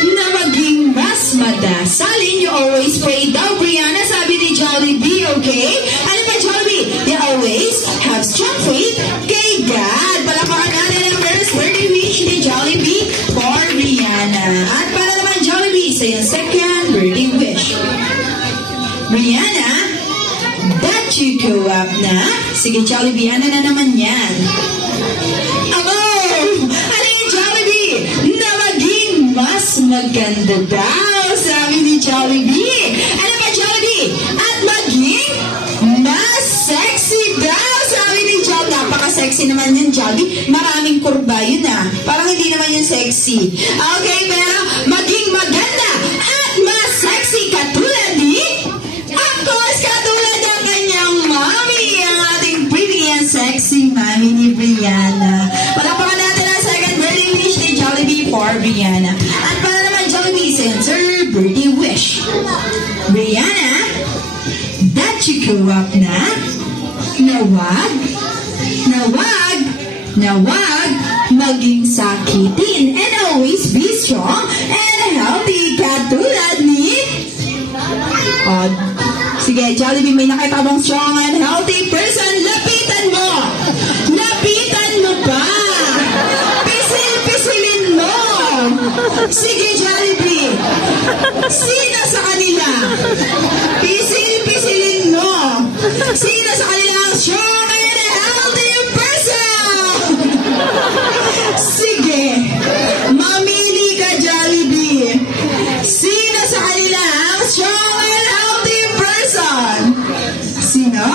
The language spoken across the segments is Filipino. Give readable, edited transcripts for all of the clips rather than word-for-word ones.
na maging mas madasalin. You always pray daw, Brianna, sabi ni Jollibee, okay? Ano ba, Jollibee? You always have strong faith kay God. Palakpakan natin ang first birthday wish ni Jollibee for Brianna. At para naman, Jollibee, sa iyong second birthday wish. Brianna, that you go up na. Sige, Jollibee, ano na naman yan? Mas maganda daw, sabi ni Jollibee. Ano ba, Jollibee? At maging mas sexy daw, sabi ni Jollibee. Napaka-sexy naman yun, Jollibee. Maraming kurba yun Parang hindi naman yun sexy. Okay, pero maging maganda at mas sexy katulad ni, of course, katulad ng kanyang mommy, ang ating pretty and sexy mommy ni Brianna. Palakpakan natin ang second birthday wish ni Jollibee for Brianna. At para naman Jollibee sends her birthday wish. Brianna, that you grow up na wag maging sakitin and always be strong and healthy katulad ni... Sige, Jollibee, may nakita bang strong and healthy person? Lapitan mo! Lapitan mo pa! Pisil-pisilin mo! Sige, Jollibee! Sino sa kanila? Pisil-pisilin mo! Sino sa kanila ang strong and healthy person? Sige, mamili ka, Jollibee. Sino sa kanila ang strong and healthy person? Sino?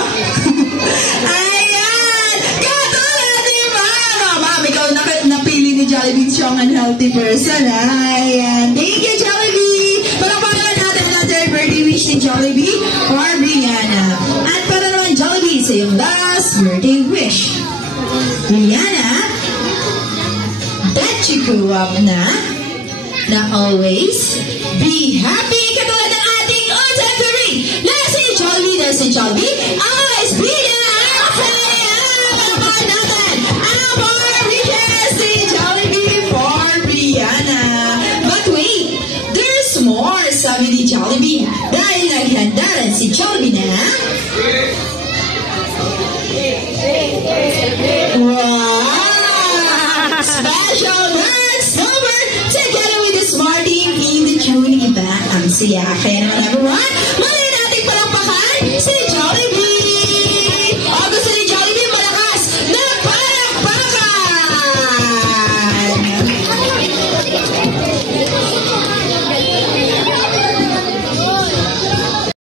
Ayan! Katulad ni Mama! Ma'am, ikaw napili ni Jollibee strong and healthy person. Ayan. Thank you, Jollibee! Palakpakan natin another birthday wish ni Jollibee or Brianna. At para naman, Jollibee, sa iyong last birthday wish. Brianna, that you grew up na always be happy katulad ng ating all-time favorite na si Jollibee, always be happy. Palakpakan natin ang more wishes ni Jollibee for Brianna. But wait, there's more, sabi ni Jollibee, dahil naghanda rin si Jollibee na special dance number together with the smart team in the tuning back. Ang siya. Kaya naman, everyone,